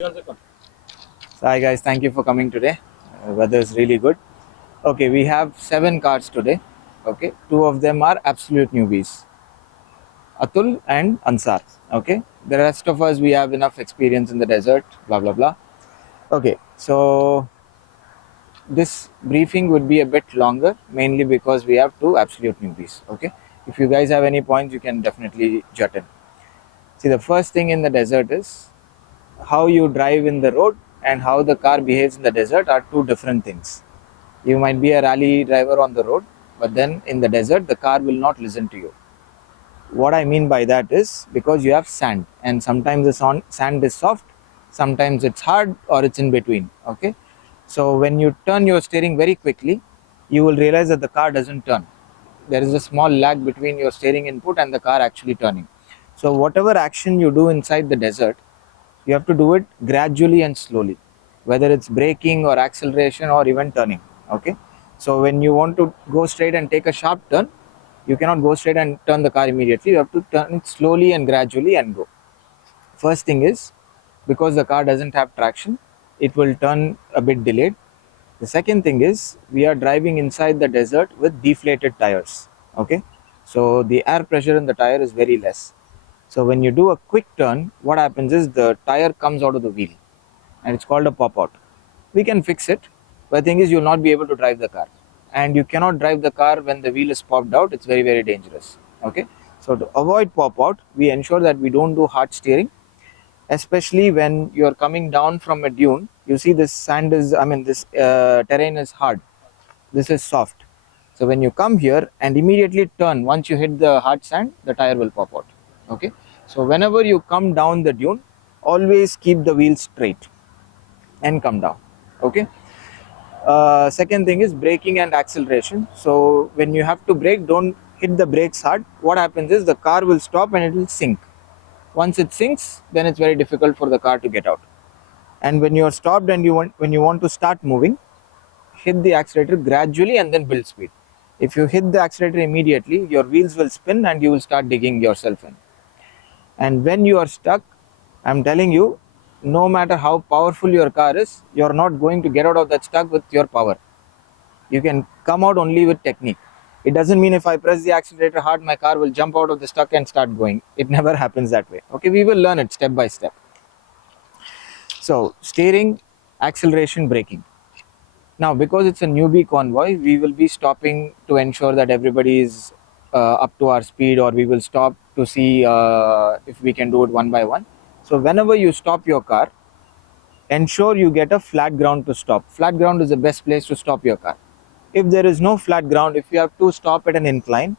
So hi guys, thank you for coming today. Weather is really good. Okay, we have 7 cars today. Okay, 2 of them are absolute newbies, Atul and Ansar. Okay, the rest of us we have enough experience in the desert. Blah blah blah. Okay, so this briefing would be a bit longer, mainly because we have 2 absolute newbies. Okay, if you guys have any points, you can definitely jot in. See, the first thing in the desert is how you drive in the road and how the car behaves in the desert are two different things. You might be a rally driver on the road, but then in the desert, the car will not listen to you. What I mean by that is because you have sand, and sometimes the sand is soft, sometimes it's hard, or it's in between. Okay, so when you turn your steering very quickly, you will realize that the car doesn't turn. There is a small lag between your steering input and the car actually turning. So, whatever action you do inside the desert, you have to do it gradually and slowly, whether it's braking or acceleration or even turning. Okay, so when you want to go straight and take a sharp turn, you cannot go straight and turn the car immediately. You have to turn it slowly and gradually and go. First thing is, because the car doesn't have traction, it will turn a bit delayed. The second thing is, we are driving inside the desert with deflated tires. Okay, so the air pressure in the tire is very less. So when you do a quick turn, what happens is the tire comes out of the wheel, and it's called a pop out. We can fix it, but the thing is, you'll not be able to drive the car, and you cannot drive the car when the wheel is popped out. It's very, very dangerous. Okay, so to avoid pop out, we ensure that we don't do hard steering, especially when you're coming down from a dune. You see, this sand is, this terrain is hard, this is soft. So when you come here and immediately turn, once you hit the hard sand, the tire will pop out. Okay, so whenever you come down the dune, always keep the wheel straight and come down. Okay, second thing is braking and acceleration. So when you have to brake, don't hit the brakes hard. What happens is the car will stop and it will sink. Once it sinks, then it's very difficult for the car to get out. And when you're stopped and when you want to start moving, hit the accelerator gradually and then build speed. If you hit the accelerator immediately, your wheels will spin and you will start digging yourself in. And when you are stuck, I'm telling you, no matter how powerful your car is, you're not going to get out of that stuck with your power. You can come out only with technique. It doesn't mean if I press the accelerator hard, my car will jump out of the stuck and start going. It never happens that way. Okay, we will learn it step by step. So, steering, acceleration, braking. Now, because it's a newbie convoy, we will be stopping to ensure that everybody is up to our speed, or we will stop to see if we can do it one by one. So, whenever you stop your car, ensure you get a flat ground to stop. Flat ground is the best place to stop your car. If there is no flat ground, if you have to stop at an incline,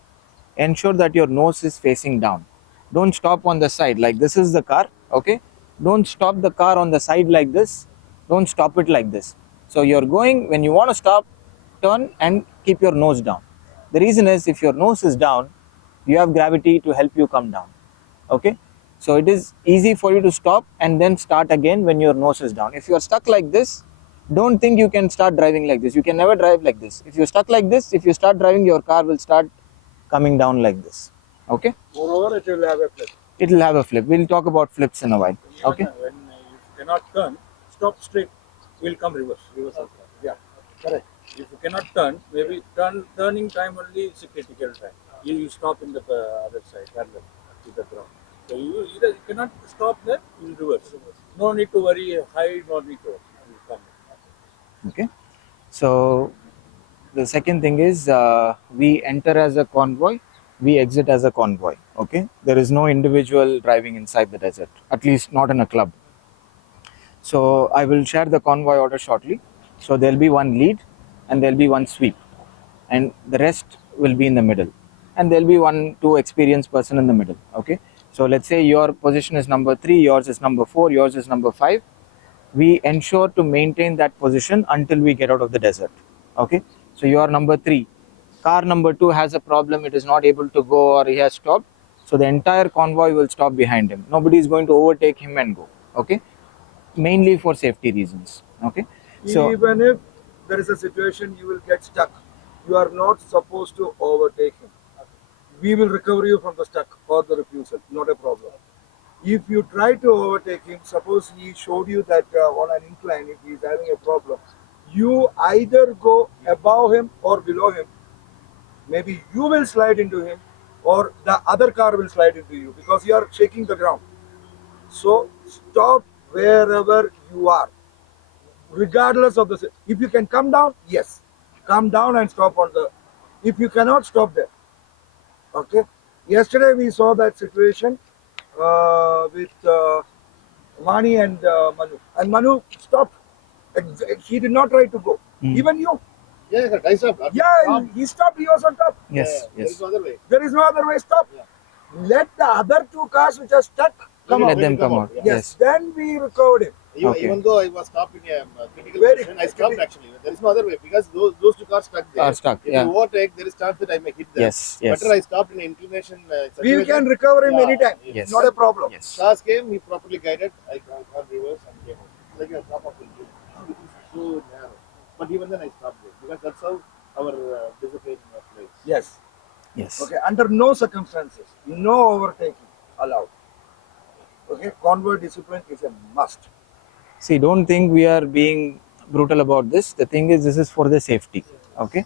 ensure that your nose is facing down. Don't stop on the side like this is the car. Okay, don't stop the car on the side like this. Don't stop it like this. So you're going, when you want to stop, turn and keep your nose down. The reason is, if your nose is down, you have gravity to help you come down. Okay, so it is easy for you to stop and then start again when your nose is down. If you are stuck like this, don't think you can start driving like this. You can never drive like this. If you're stuck like this, if you start driving, your car will start coming down like this. Okay, Moreover, it will have a flip. it will have a flip. We'll talk about flips in a while. Okay, When you cannot turn, stop straight. Will come reverse. Reverse also. Yeah, correct. If you cannot turn, maybe turning time only is a critical time. You stop in the other side, parallel to the ground. So you either you cannot stop there, you will reverse. No need to worry, hide, no need to. You will come. okay. So the second thing is, we enter as a convoy, we exit as a convoy. Okay, there is no individual driving inside the desert, at least not in a club. So I will share the convoy order shortly. So there'll be one lead and there'll be one sweep, and the rest will be in the middle, and there'll be 1-2 experienced person in the middle. Okay, so let's say your position is number 3, yours is number 4, yours is number 5. We ensure to maintain that position until we get out of the desert. Okay, so you are number 3, car number 2 has a problem, it is not able to go, or he has stopped, so the entire convoy will stop behind him. Nobody is going to overtake him and go. Okay, mainly for safety reasons. Okay, so Even if there is a situation you will get stuck, you are not supposed to overtake him. We will recover you from the stuck or the refusal. Not a problem. If you try to overtake him, suppose he showed you that on an incline, if he is having a problem, you either go above him or below him. Maybe you will slide into him, or the other car will slide into you because you are shaking the ground. So stop wherever you are, regardless of the. If you can come down, yes, come down and stop on the. If you cannot, stop there. Okay. Yesterday we saw that situation with Vani and Manu. And Manu stopped. He did not try to go. Even you. Yeah, I stopped. Yeah, he stopped. He was on top. Yes, There is yes. no other way. There is no other way. Stop. Yeah. Let the other two cars which are stuck come Let out. them come out. Yeah. Yes. Then we recovered him. Okay. Even though I was stopped in a critical Very position, I stopped critical. actually. There is no other way because those two cars stuck there. Are stuck, If yeah. you overtake, there is chance that I may hit them. Yes, yes. Better I stopped in inclination. We can recover him Yeah. anytime. Yes. Not a problem. Yes. Cars came, he properly guided. I got reverse and came out. It's like a top of the hill. It is so narrow. But even then I stopped there because that's how our discipline plays. Yes. Yes. Okay. Under no circumstances, no overtaking allowed. Okay. Convoy discipline is a must. See, don't think we are being brutal about this. The thing is, this is for the safety. Okay.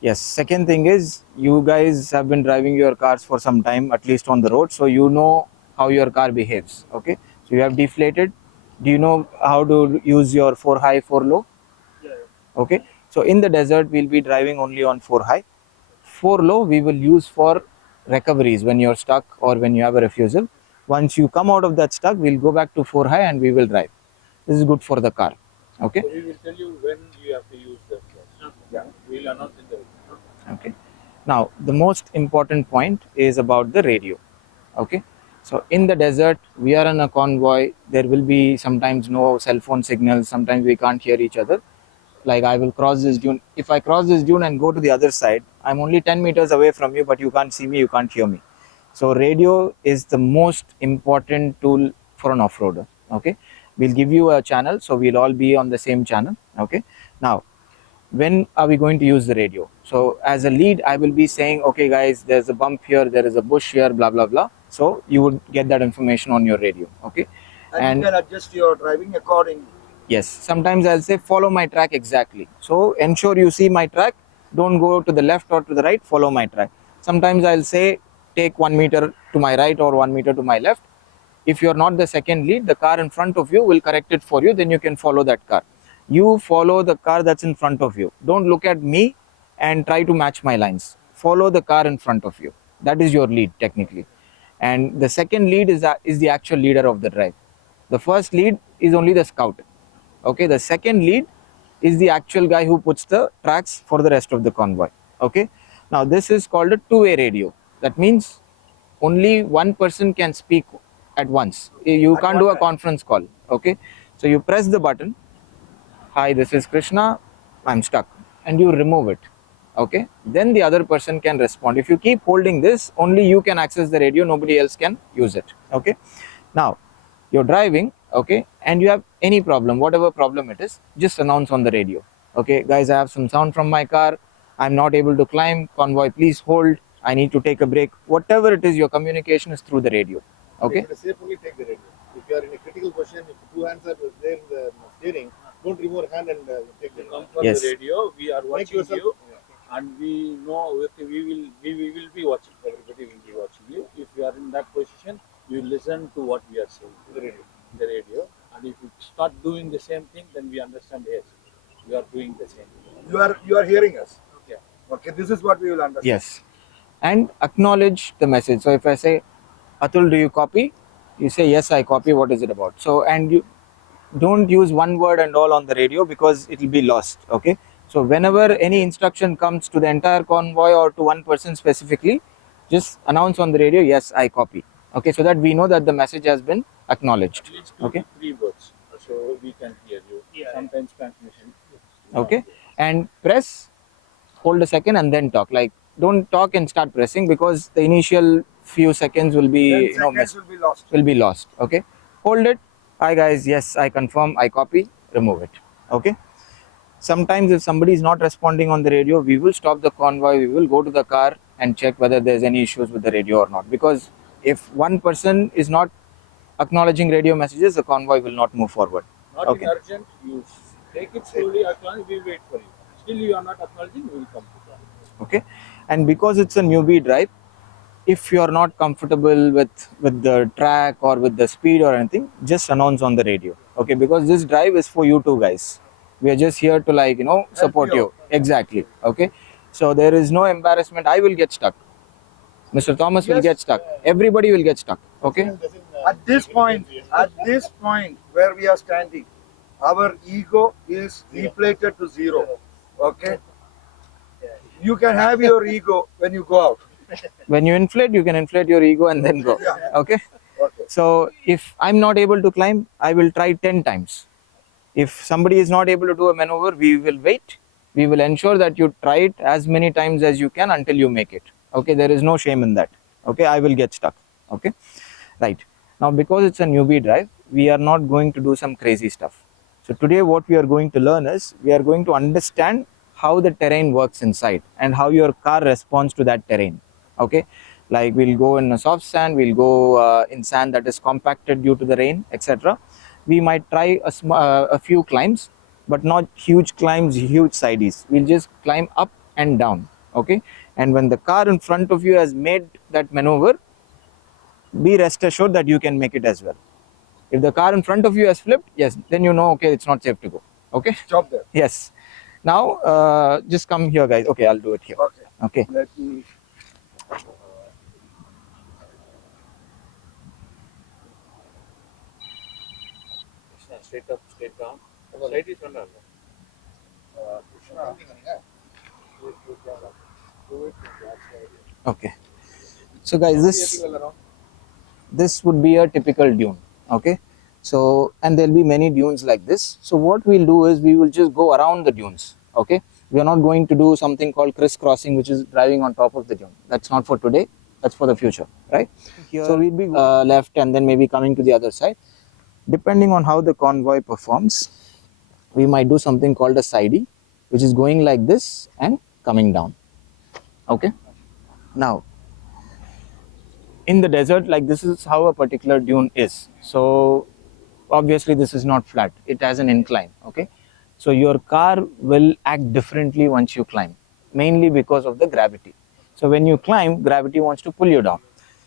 Yes. Second thing is, you guys have been driving your cars for some time, at least on the road, so you know how your car behaves. Okay. So you have deflated. Do you know how to use your 4 high, 4 low? Yeah. Okay. So in the desert, we'll be driving only on 4 high. 4 low, we will use for recoveries when you're stuck or when you have a refusal. Once you come out of that stuck, we'll go back to 4 high and we will drive. This is good for the car. Okay. So we will tell you when you have to use the gas. Yeah. We will announce in the. Okay. Now, the most important point is about the radio. Okay. So in the desert, we are in a convoy. There will be sometimes no cell phone signals. Sometimes we can't hear each other. Like I will cross this dune. If I cross this dune and go to the other side, I'm only 10 meters away from you, but you can't see me, you can't hear me. So radio is the most important tool for an off-roader. Okay. We'll give you a channel, so we'll all be on the same channel. Okay. Now, when are we going to use the radio? So as a lead, I will be saying, okay guys, there's a bump here, there is a bush here, blah blah blah. So you would get that information on your radio. Okay. And you can adjust your driving accordingly. Yes, sometimes I'll say follow my track exactly. So ensure you see my track, don't go to the left or to the right, follow my track. Sometimes I'll say take 1 meter to my right or 1 meter to my left. If you're not the second lead, the car in front of you will correct it for you, then you can follow that car. You follow the car that's in front of you. Don't look at me and try to match my lines. Follow the car in front of you. That is your lead technically. And the second lead is the actual leader of the drive. The first lead is only the scout. Okay, the second lead is the actual guy who puts the tracks for the rest of the convoy. Okay, now this is called a two-way radio. That means only one person can speak at once. You can't do a conference call. Okay, so you press the button. Hi, this is Krishna. I'm stuck, and you remove it. Okay, then the other person can respond. If you keep holding this, only you can access the radio. Nobody else can use it. Okay, now you're driving, okay, and you have any problem, whatever problem it is, just announce on the radio. Okay, guys, I have some sound from my car, I'm not able to climb, convoy please hold, I need to take a break. Whatever it is, your communication is through the radio. Okay, If you safely take the radio. If you are in a critical position, if two hands are there in the steering, don't remove your hand and take the Come for Yes. the radio. We are Make watching yourself. you, and we know okay, we will be watching. Everybody will be watching you. If you are in that position, you listen to what we are saying the radio. And if you start doing the same thing, then we understand. Yes, we are doing the same thing. You are hearing us. Yeah. Okay, this is what we will understand. yes, and acknowledge the message. So if I say, Atul, do you copy? You say, yes, I copy. What is it about? So, and you don't use one word and all on the radio because it will be lost. Okay, so whenever any instruction comes to the entire convoy or to one person specifically, just announce on the radio, yes, I copy. Okay, so that we know that the message has been acknowledged. At least 2 Okay. to 3 words, so we can hear you. Sometimes transmission. Okay, and press, hold a second and then talk. Like, don't talk and start pressing because the initial few seconds will be, 10 you know, seconds will be lost. will be lost. Okay, hold it. Hi guys, yes, I confirm, I copy, remove it. Okay, sometimes if somebody is not responding on the radio, we will stop the convoy, we will go to the car and check whether there's any issues with the radio or not. Because if one person is not acknowledging radio messages, the convoy will not move forward. Not Okay. in urgent, you take it slowly, acknowledge, we wait for you. Still you are not acknowledging, we will come. Okay, and because it's a newbie drive, if you are not comfortable with the track or with the speed or anything, just announce on the radio. Okay, because this drive is for you two guys. We are just here to, like, support you. you. Exactly. Okay, so there is no embarrassment. I will get stuck, Mr. Thomas will Yes. get stuck, everybody will get stuck. Okay, At this point where we are standing, our ego is deflated to zero. Okay? You can have your ego when you go out. when you inflate, you can inflate your ego and then go. Yeah. Okay, Okay. so if I'm not able to climb, I will try 10 times. If somebody is not able to do a maneuver, we will wait. We will ensure that you try it as many times as you can until you make it. Okay, there is no shame in that. Okay, I will get stuck. Okay, right. Now, because it's a newbie drive, we are not going to do some crazy stuff. So today what we are going to learn is, we are going to understand how the terrain works inside and how your car responds to that terrain. Okay, like we'll go in a soft sand, we'll go in sand that is compacted due to the rain, etc. We might try a few climbs, but not huge climbs, huge sideys. We'll just climb up and down. Okay, and when the car in front of you has made that maneuver, be rest assured that you can make it as well. If the car in front of you has flipped, yes, then you know, okay, it's not safe to go. Okay, Stop there. yes. Now just come here, guys. Okay, I'll do it here. Okay. Okay, Let me. Straight up, straight down. Side is one. Krishna. okay. So guys, this would be a typical dune. Okay, so, and there'll be many dunes like this. So what we'll do is, we will just go around the dunes. Okay, we are not going to do something called crisscrossing, which is driving on top of the dune. That's not for today, that's for the future, right? So we'll be left and then maybe coming to the other side. Depending on how the convoy performs, we might do something called a sidey, which is going like this and coming down. Okay, now in the desert, like, this is how a particular dune is. So obviously this is not flat, it has an incline. Okay, so your car will act differently once you climb, mainly because of the gravity. So when you climb, gravity wants to pull you down.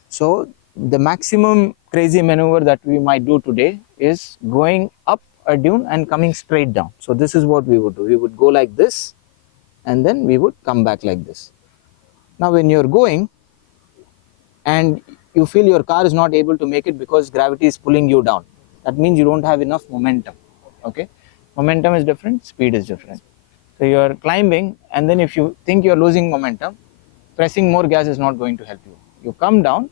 So the maximum crazy maneuver that we might do today is going up a dune and coming straight down. So this is what we would do. We would go like this and then we would come back like this. Now when you're going and you feel your car is not able to make it because gravity is pulling you down, that means you don't have enough momentum. Okay, momentum is different, speed is different. So you're climbing, and then if you think you're losing momentum, pressing more gas is not going to help you. You come down,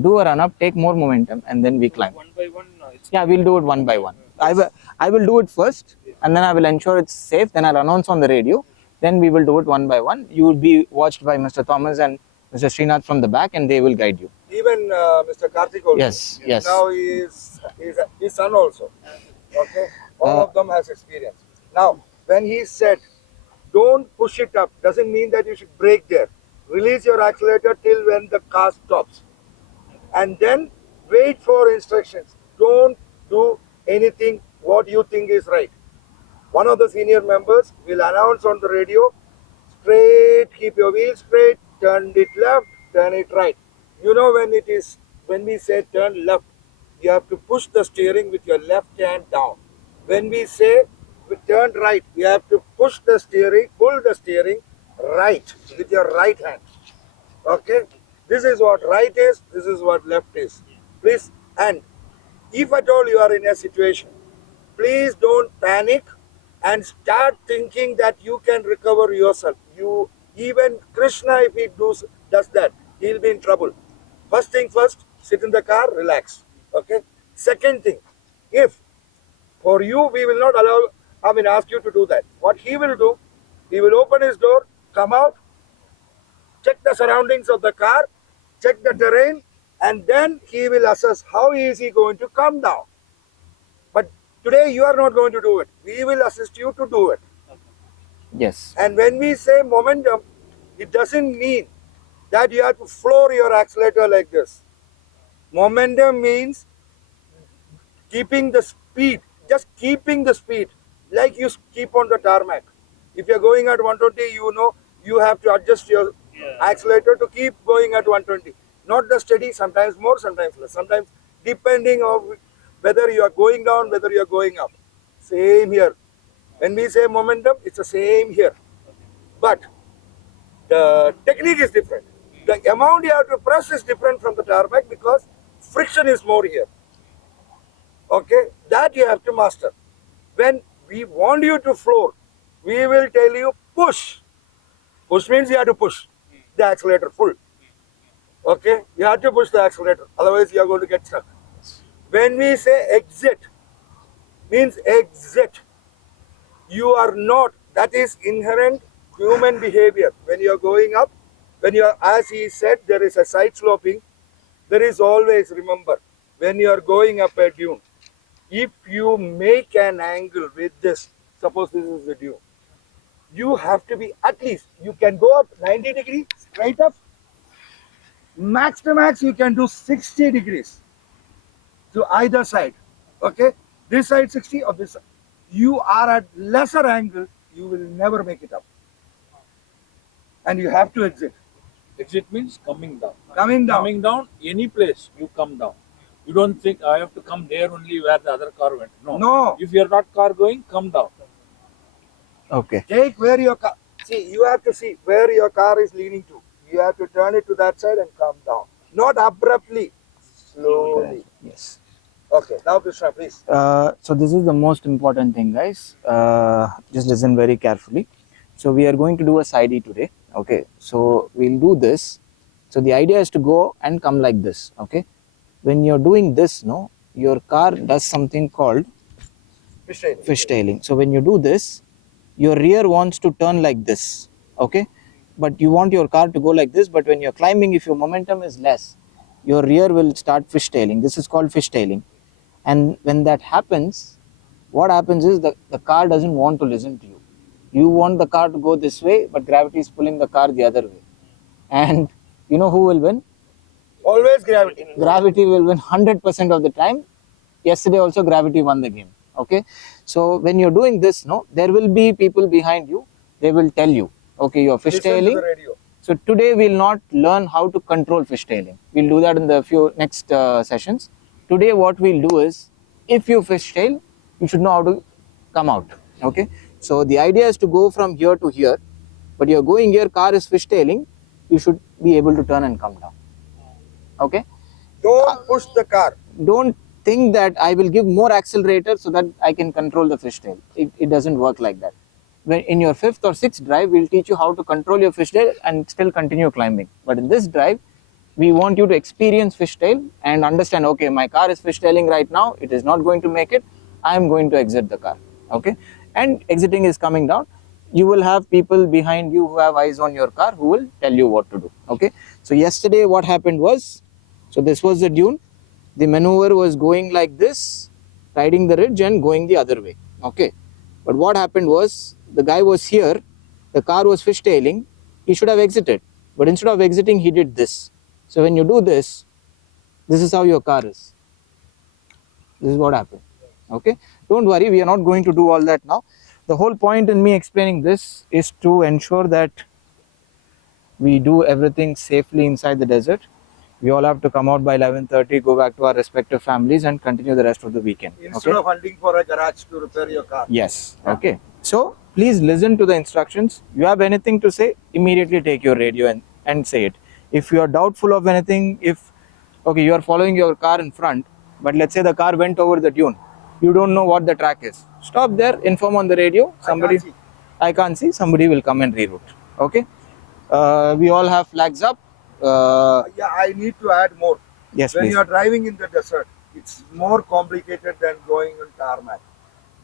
do a run up, take more momentum, and then we climb. One by one, Yeah, we'll do it one by one. I will do it first, and then I will ensure it's safe. Then I'll announce on the radio. Then we will do it one by one. You will be watched by Mr. Thomas and Mr. Srinath from the back, and they will guide you. Even Mr. Karthik also. Yes, yes. Now his son also. Okay, all of them has experience. Now, when he said, "Don't push it up," doesn't mean that you should brake there. Release your accelerator till when the car stops, and then wait for instructions. Don't do anything what you think is right. One of the senior members will announce on the radio, straight, keep your wheel straight, turn it left, turn it right. You know, when we say turn left, you have to push the steering with your left hand down. When we say we turn right, you have to pull the steering right with your right hand. Okay? This is what right is, this is what left is. Please, and if at all you are in a situation, please don't panic and start thinking that you can recover yourself. Even Krishna, if he does that, he'll be in trouble. First thing first, sit in the car, relax. Okay. Second thing, if for you we will not ask you to do that. What he will do, he will open his door, come out, check the surroundings of the car, check the terrain, and then he will assess how is he going to come down. But today you are not going to do it. We will assist you to do it. Yes. And when we say momentum, it doesn't mean that you have to floor your accelerator like this. Momentum means keeping the speed, just keeping the speed like you keep on the tarmac. If you're going at 120, you know you have to adjust your accelerator to keep going at 120. Not the steady, sometimes more, sometimes less. Sometimes depending on whether you are going down, whether you are going up. Same here. When we say momentum, it's the same here. But the technique is different. The amount you have to press is different from the tarmac because friction is more here. Okay, that you have to master. When we want you to floor, we will tell you push. Push means you have to push the accelerator full. Okay, you have to push the accelerator, otherwise you are going to get stuck. When we say exit, means exit. You are not, that is inherent human behavior. When you are going up, when you are, as he said, there is a side sloping, there is always, remember, when you are going up a dune, if you make an angle with this, suppose this is the dune, you have to be at least, you can go up 90 degrees straight up. Max to max, you can do 60 degrees to either side. Okay, this side 60 or this side. You are at lesser angle, you will never make it up. And you have to exit. Exit means coming down. Coming down. Coming down, any place you come down. You don't think I have to come there only where the other car went. No. No. If you are not car going, come down. Okay. Take where your car, see, you have to see where your car is leaning to. You have to turn it to that side and come down. Not abruptly, slowly. Yes. Okay, now Krishna, please. So this is the most important thing, guys. Just listen very carefully. So we are going to do a side E today. Okay. So we'll do this. So the idea is to go and come like this. Okay. When you're doing this, no, your car does something called fishtailing. So when you do this, your rear wants to turn like this. Okay. But you want your car to go like this. But when you're climbing, if your momentum is less, your rear will start fishtailing. This is called fishtailing. And when that happens, what happens is the car doesn't want to listen to you. You want the car to go this way, but gravity is pulling the car the other way. And you know who will win? Always gravity. Gravity will win 100% of the time. Yesterday also gravity won the game. Okay. So when you're doing this, no, there will be people behind you. They will tell you, okay, you're Listen to fishtailing. the radio. So today we'll not learn how to control fishtailing. We'll do that in the few next sessions. Today what we'll do is, if you fishtail, you should know how to come out. Okay. So the idea is to go from here to here, but you're going here, car is fishtailing, you should be able to turn and come down. Okay. Don't push the car. Don't think that I will give more accelerator so that I can control the fishtail. It doesn't work like that. When in your 5th or 6th drive, we'll teach you how to control your fishtail and still continue climbing. But in this drive, we want you to experience fishtail and understand, okay, my car is fishtailing right now. It is not going to make it. I am going to exit the car. Okay. And exiting is coming down. You will have people behind you who have eyes on your car who will tell you what to do. Okay. So yesterday what happened was, so this was the dune. The maneuver was going like this, riding the ridge and going the other way. Okay. But what happened was, the guy was here, the car was fishtailing, he should have exited. But instead of exiting, he did this. So when you do this, this is how your car is. This is what happened. Okay. Don't worry, we are not going to do all that now. The whole point in me explaining this is to ensure that we do everything safely inside the desert. We all have to come out by 11:30, go back to our respective families and continue the rest of the weekend. Instead of hunting for a garage to repair your car. Yes. Okay. So please listen to the instructions. You have anything to say, immediately take your radio and say it. If you are doubtful of anything, okay, you are following your car in front, but let's say the car went over the dune. You don't know what the track is. Stop there, inform on the radio. I can't see. Somebody will come and reroute. Okay. We all have flags up. Yeah, I need to add more. Yes, When please. you are driving in the desert, it's more complicated than going on tarmac.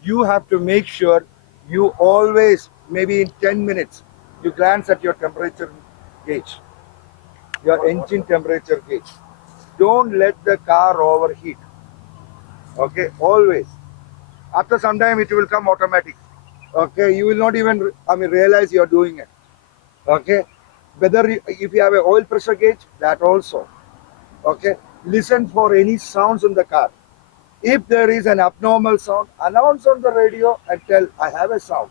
You have to make sure you always, maybe in 10 minutes, you glance at your temperature gauge, your engine temperature gauge. Don't let the car overheat. Okay, always. After some time, it will come automatic. Okay, you will not even, realize you are doing it. Okay, if you have an oil pressure gauge, that also. Okay, listen for any sounds in the car. If there is an abnormal sound, announce on the radio and tell, I have a sound.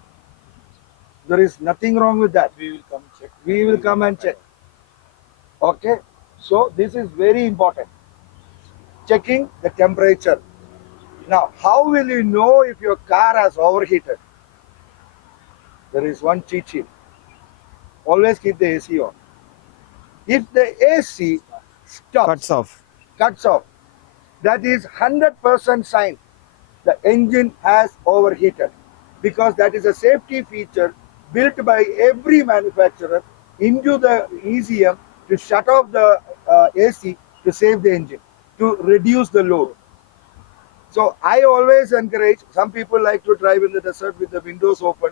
There is nothing wrong with that. We will come check. We will come and check. Okay? So this is very important. Checking the temperature. Now, how will you know if your car has overheated? There is one cheat sheet. Always keep the AC on. If the AC stops, cuts off, that is 100% sign the engine has overheated, because that is a safety feature built by every manufacturer into the ECM to shut off the AC to save the engine, to reduce the load. So I always encourage, some people like to drive in the desert with the windows open.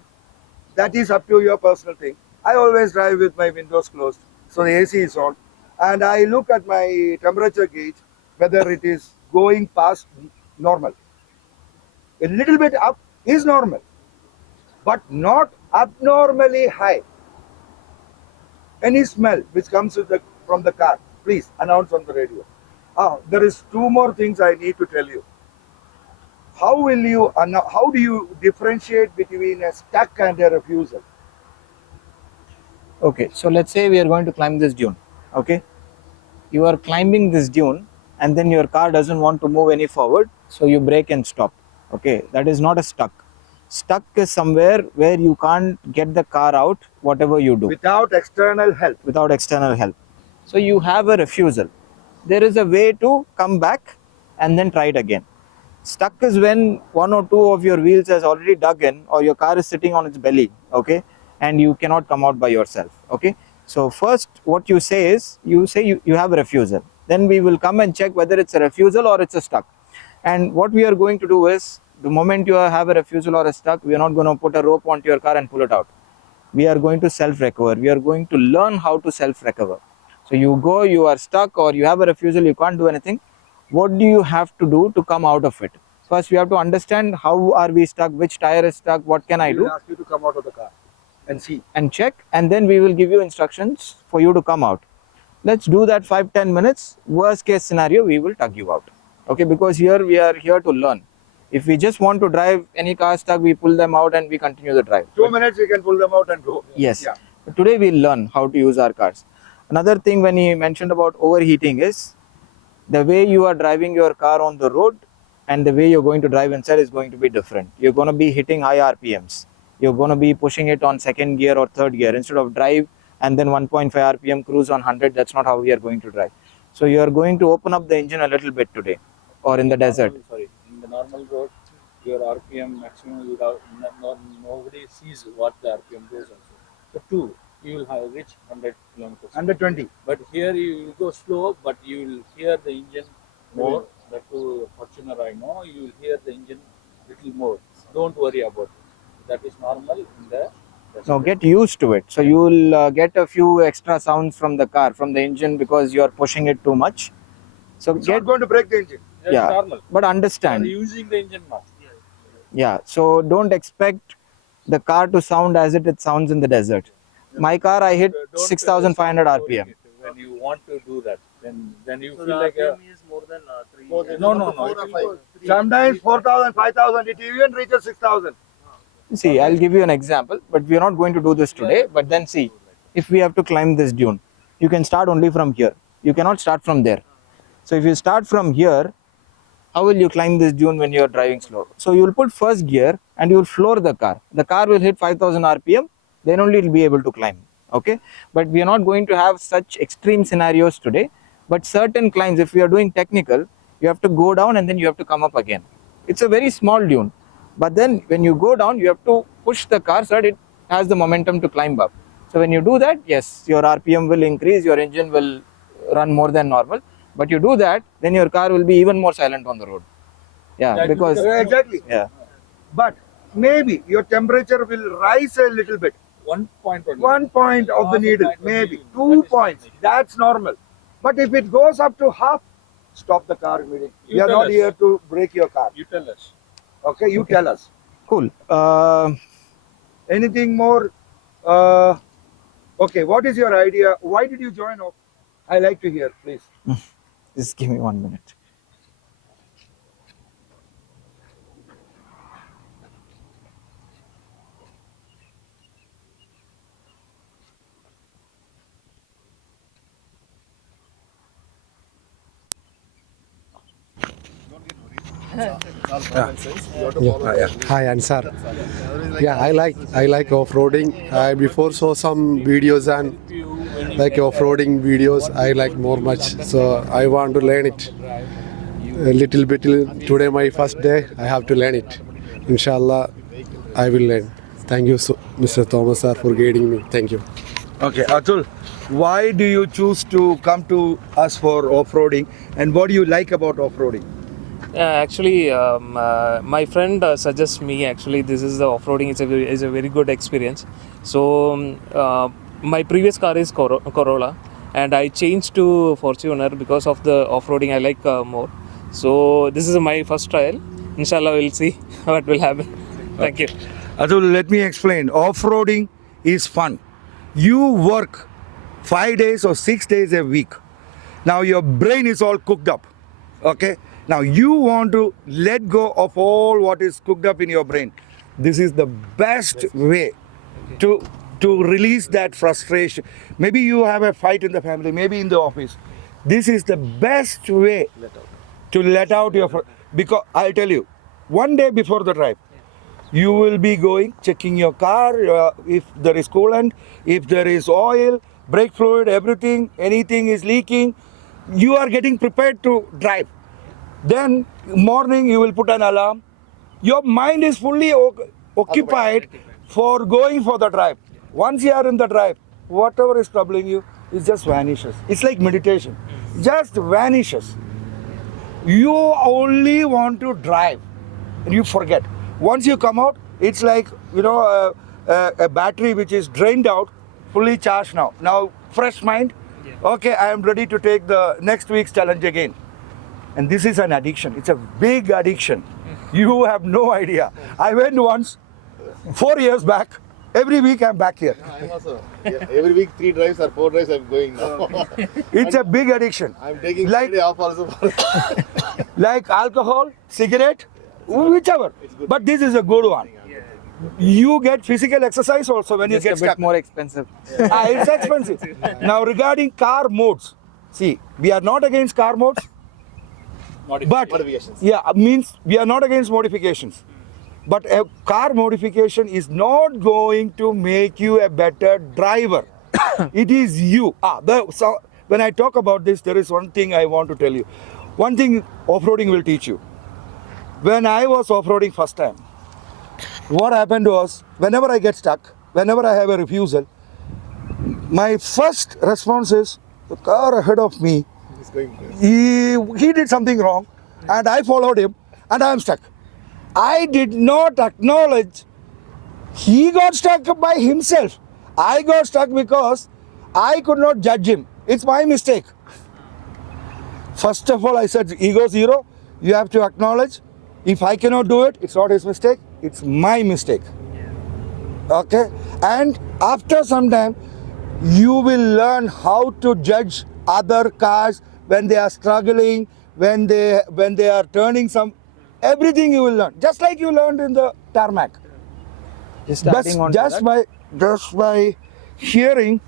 That is up to your personal thing. I always drive with my windows closed, so the AC is on. And I look at my temperature gauge, whether it is going past normal. A little bit up is normal, but not abnormally high. Any smell which comes with from the car, please announce on the radio. There is two more things I need to tell you. How do you differentiate between a stuck and a refusal? Okay, so let's say we are going to climb this dune. Okay, you are climbing this dune and then your car doesn't want to move any forward, so you brake and stop. Okay, that is not a stuck. Stuck is somewhere where you can't get the car out, whatever you do. Without external help. Without external help. So you have a refusal. There is a way to come back and then try it again. Stuck is when one or two of your wheels has already dug in, or your car is sitting on its belly, okay, and you cannot come out by yourself. Okay, so first what you say is, you have a refusal. Then we will come and check whether it's a refusal or it's a stuck. And what we are going to do is, the moment you have a refusal or a stuck, we are not going to put a rope onto your car and pull it out. We are going to self-recover. We are going to learn how to self-recover. So you go, you are stuck, or you have a refusal, you can't do anything. What do you have to do to come out of it? First, we have to understand how are we stuck, which tire is stuck, what can I do? We will ask you to come out of the car and see. And check, and then we will give you instructions for you to come out. Let's do that 5-10 minutes. Worst case scenario, we will tug you out. Okay, because here we are here to learn. If we just want to drive any car stuck, we pull them out and we continue the drive. 2 minutes, we can pull them out and go. Yes. Yeah. But today we learn how to use our cars. Another thing when he mentioned about overheating is, the way you are driving your car on the road and the way you're going to drive inside is going to be different. You're going to be hitting high RPMs. You're going to be pushing it on second gear or third gear. Instead of drive and then 1.5 RPM cruise on 100, that's not how we are going to drive. So you are going to open up the engine a little bit today, or in the desert. In the normal road, your RPM maximum without nobody sees what the RPM goes also. So 2, you will have reach 100 kilometers. 120. But here you will go slow, but you will hear the engine more. That to Fortuner I know, you will hear the engine little more. Don't worry about it. That is normal in the desert. So get used to it. So you will get a few extra sounds from the car, from the engine, because you are pushing it too much. So It's not going to break the engine. That's yeah, normal. but You understand. are using the engine now. Yeah, so don't expect the car to sound as it sounds in the desert. My car, I hit Don't 6,500 start RPM. it. When you want to do that, then you So feel the like a, RPM is more than 3. More than no, 4 it or will 5. go Sometimes 4,000, 5,000, it even reaches 6,000. See, I'll give you an example, but we are not going to do this today. But then see, if we have to climb this dune, you can start only from here. You cannot start from there. So if you start from here, how will you climb this dune when you are driving slow? So you will put first gear and you will floor the car. The car will hit 5,000 RPM, then only it will be able to climb. Okay, but we are not going to have such extreme scenarios today. But certain climbs, if we are doing technical, you have to go down and then you have to come up again. It's a very small dune, but then when you go down, you have to push the car so that it has the momentum to climb up. So when you do that, yes, your RPM will increase, your engine will run more than normal. But you do that, then your car will be even more silent on the road. Yeah, That because Exactly. yeah, But maybe your temperature will rise a little bit. 1 point only. 1 point of the needle, maybe 2 points. That's normal. But if it goes up to half, stop the car immediately. You We are tell not us. here to break your car. You tell us. Okay, you tell us. cool. Anything more? Okay, what is your idea? Why did you join off? I like to hear, please. Just give me 1 minute. It's all common sense. You have to follow the Hi, Ansar. Yeah, I like off-roading. I before saw some videos and like off-roading videos. I like more much, so I want to learn it a little bit. Today my first day. I have to learn it. Inshallah, I will learn. Thank you, Mr. Thomas sir, for guiding me. Thank you. Okay, Atul, why do you choose to come to us for off-roading, and what do you like about off-roading? Actually, my friend suggests me. Actually, this is the off-roading. Is a very good experience. So my previous car is Corolla, and I changed to Fortuner because of the off-roading. I like more. So this is my first trial. Inshallah, we'll see what will happen. Thank you. Atul, let me explain. Off-roading is fun. You work 5 days or 6 days a week. Now your brain is all cooked up. Okay? Now you want to let go of all what is cooked up in your brain. This is the best way to release that frustration. Maybe you have a fight in the family, maybe in the office. This is the best way to let out your because I'll tell you, one day before the drive, you will be going, checking your car, if there is coolant, if there is oil, brake fluid, everything, anything is leaking. You are getting prepared to drive. Then morning you will put an alarm. Your mind is fully occupied for going for the drive. Once you are in the drive, whatever is troubling you, it just vanishes. It's like meditation. Just vanishes. You only want to drive and you forget. Once you come out, it's like, a battery which is drained out, fully charged now. Now, fresh mind. Okay, I am ready to take the next week's challenge again. And this is an addiction. It's a big addiction. You have no idea. I went once, 4 years back. Every week I'm back here. I'm also. Yeah, every week 3 drives or 4 drives I'm going now. It's a big addiction. I'm taking Like- Friday off also. Like alcohol, cigarette, whichever. But this is a good one. You get physical exercise also when Just you a get bit stuck. more expensive. It's expensive. Now regarding car modes, see, we are not against car modes, but Modifications. means we are not against modifications. But a car modification is not going to make you a better driver. It is you. So when I talk about this, there is one thing I want to tell you. One thing off-roading will teach you. When I was off-roading first time, what happened was, whenever I get stuck, whenever I have a refusal, my first response is, the car ahead of me, It's going crazy. he did something wrong, and I followed him, and I am stuck. I did not acknowledge he got stuck by himself. I got stuck because I could not judge him. It's my mistake. First of all, I said, ego zero. You have to acknowledge. If I cannot do it, it's not his mistake. It's my mistake. Okay? And after some time, you will learn how to judge other cars when they are struggling, when they are turning some. Everything you will learn, just like you learned in the tarmac. Just adding on to Just that. by hearing,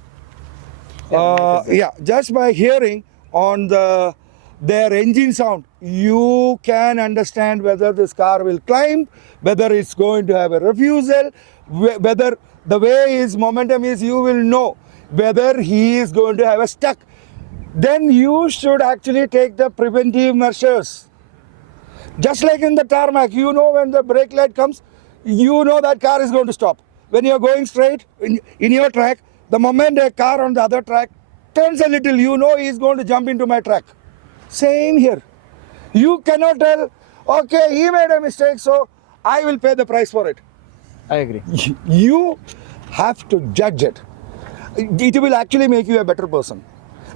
just by hearing on their engine sound, you can understand whether this car will climb, whether it's going to have a refusal, whether the way his momentum is, you will know whether he is going to have a stuck. Then you should actually take the preventive measures. Just like in the tarmac, you know when the brake light comes, you know that car is going to stop. When you're going straight in your track, the moment a car on the other track turns a little, you know he is going to jump into my track. Same here. You cannot tell, okay, he made a mistake, so I will pay the price for it. I agree. You have to judge it. It will actually make you a better person.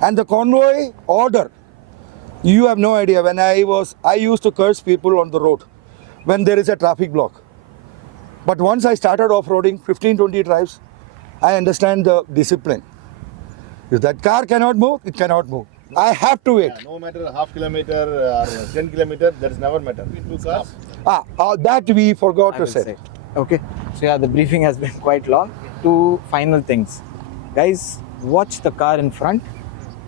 And the convoy order, you have no idea. When I used to curse people on the road when there is a traffic block. But once I started off-roading, 15-20 drives, I understand the discipline. If that car cannot move, it cannot move. I have to wait. Yeah, no matter a half kilometer or 10 kilometer, that is never matter. Between 2 cars. That we forgot I to will say. say. Okay. So yeah, the briefing has been quite long. Two final things. Guys, watch the car in front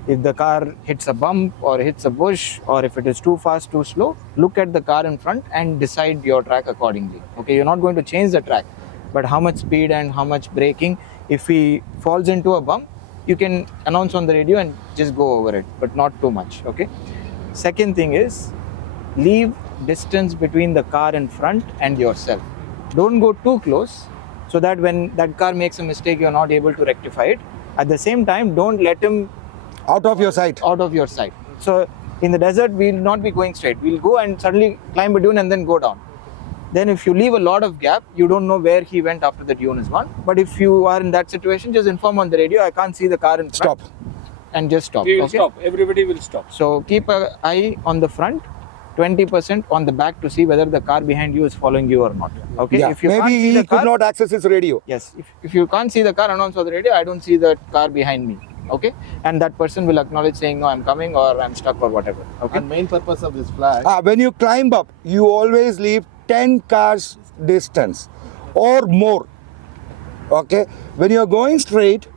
If the car hits a bump or hits a bush, or if it is too fast, too slow, look at the car in front and decide your track accordingly. Okay, you're not going to change the track, but how much speed and how much braking. If he falls into a bump, you can announce on the radio and just go over it, but not too much. Okay. Second thing is, leave distance between the car in front and yourself. Don't go too close, so that when that car makes a mistake, you're not able to rectify it. At the same time, don't let him Out of your sight. out of your sight. So in the desert, we'll not be going straight. We'll go and suddenly climb a dune and then go down. Then if you leave a lot of gap, you don't know where he went after the dune is gone. But if you are in that situation, just inform on the radio, I can't see the car in front. Stop. And just stop. We will Okay? stop. Everybody will stop. So keep an eye on the front, 20% on the back to see whether the car behind you is following you or not. Okay. Yeah. If you can't Maybe see he the car, could not access his radio. yes. If you can't see the car, announce on the radio, I don't see the car behind me. Okay. And that person will acknowledge saying, no, I'm coming, or I'm stuck, or whatever. Okay. And main purpose of this flag. When you climb up, you always leave 10 cars distance or more. Okay. When you're going straight,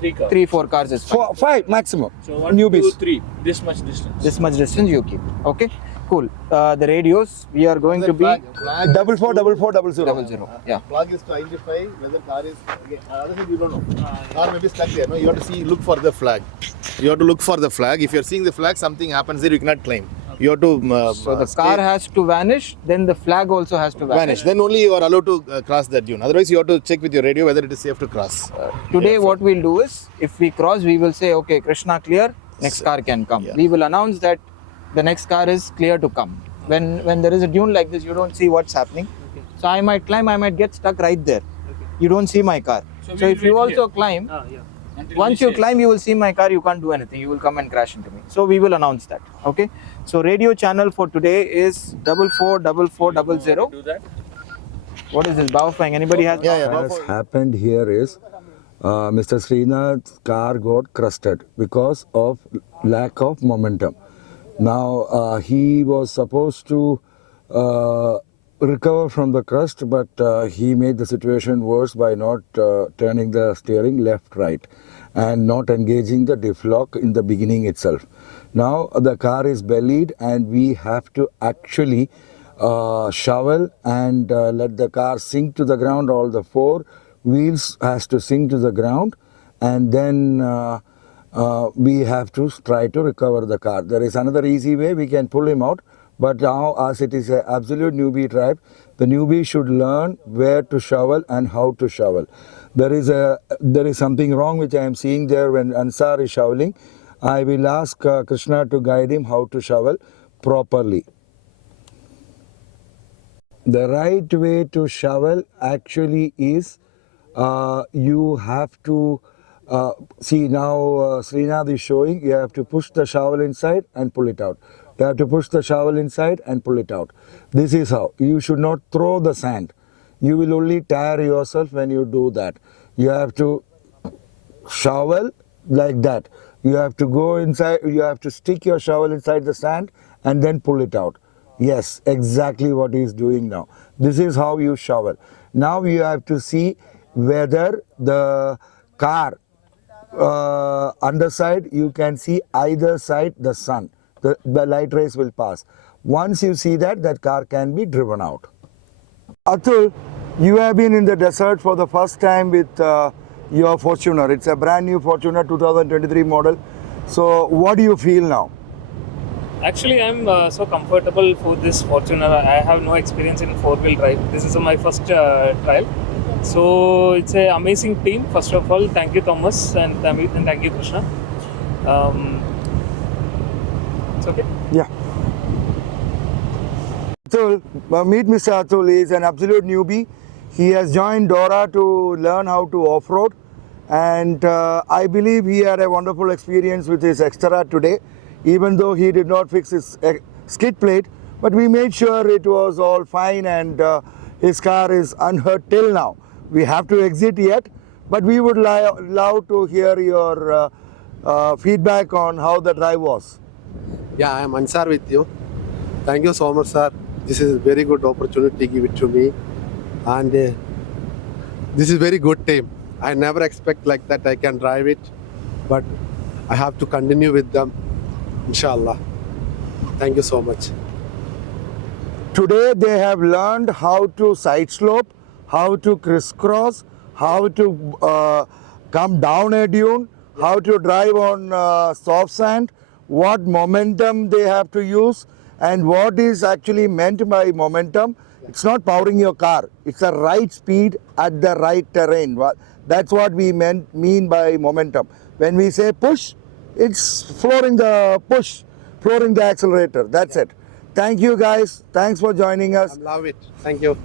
3 cars. 3-4 cars is fine. 5 maximum. So 1, Newbies. 2, 3. This much distance. This much distance you keep. Okay. Cool. The radios, we are going to be flag 444400. 00. Yeah. Flag is to identify whether car is. Okay, other thing you don't know. Car may be stuck there. No, you have to see. Look for the flag. You have to look for the flag. If you're seeing the flag, something happens there. You cannot claim. You have to. So the car has to vanish, then the flag also has to vanish. Then only you are allowed to cross that dune. Otherwise, you have to check with your radio whether it is safe to cross. Today, what we'll do is, if we cross, we will say, okay, Krishna clear, next car can come. Yeah. We will announce that the next car is clear to come. When there is a dune like this, you don't see what's happening. So I might climb, I might get stuck right there. You don't see my car. So So we'll if you wait also climb, Until once we you say- climb, you will see my car, you can't do anything. You will come and crash into me. So we will announce that. Okay. So radio channel for today is 444400. Do that. What is this? Baofang? Anybody has? Yeah, What has happened here is Mr. Srinath's car got crusted because of lack of momentum. Now he was supposed to recover from the crust, but he made the situation worse by not turning the steering left right and not engaging the diff lock in the beginning itself. Now the car is bellied and we have to actually shovel and let the car sink to the ground. All the 4 wheels has to sink to the ground, and then we have to try to recover the car. There is another easy way, we can pull him out, but now as it is an absolute newbie tribe, the newbie should learn where to shovel and how to shovel. There is something wrong which I am seeing there when Ansar is shoveling. I will ask Krishna to guide him how to shovel properly. The right way to shovel actually is you have to see now Srinath is showing, you have to push the shovel inside and pull it out. You have to push the shovel inside and pull it out. This is how. You should not throw the sand. You will only tire yourself when you do that. You have to shovel like that. You have to go inside, you have to stick your shovel inside the sand and then pull it out. Yes, exactly what he is doing now. This is how you shovel. Now you have to see whether the car underside, you can see either side the sun. The light rays will pass. Once you see that, that car can be driven out. Atul, you have been in the desert for the first time with your Fortuner. It's a brand new Fortuner 2023 model. So what do you feel now? Actually, I'm so comfortable for this Fortuner. I have no experience in 4-wheel drive. This is my first trial. So it's an amazing team. First of all, thank you, Thomas, and thank you, Krishna. It's okay. Yeah. Atul, meet Mr. Atul. He is an absolute newbie. He has joined DORA to learn how to off-road, and I believe he had a wonderful experience with his Extra today, even though he did not fix his skid plate, but we made sure it was all fine and his car is unhurt till now. We have to exit yet, but we would love to hear your feedback on how the drive was. Yeah, I am Ansar with you. Thank you so much, sir. This is a very good opportunity give it to me, and this is very good team. I never expect like that I can drive it, but I have to continue with them, inshallah. Thank you so much. Today they have learned how to side slope, how to crisscross, how to come down a dune, how to drive on soft sand, what momentum they have to use, and what is actually meant by momentum. It's not powering your car, it's the right speed at the right terrain. That's what we mean by momentum. When we say push, it's flooring the push, flooring the accelerator. That's it. Thank you guys. Thanks for joining us. I love it. Thank you.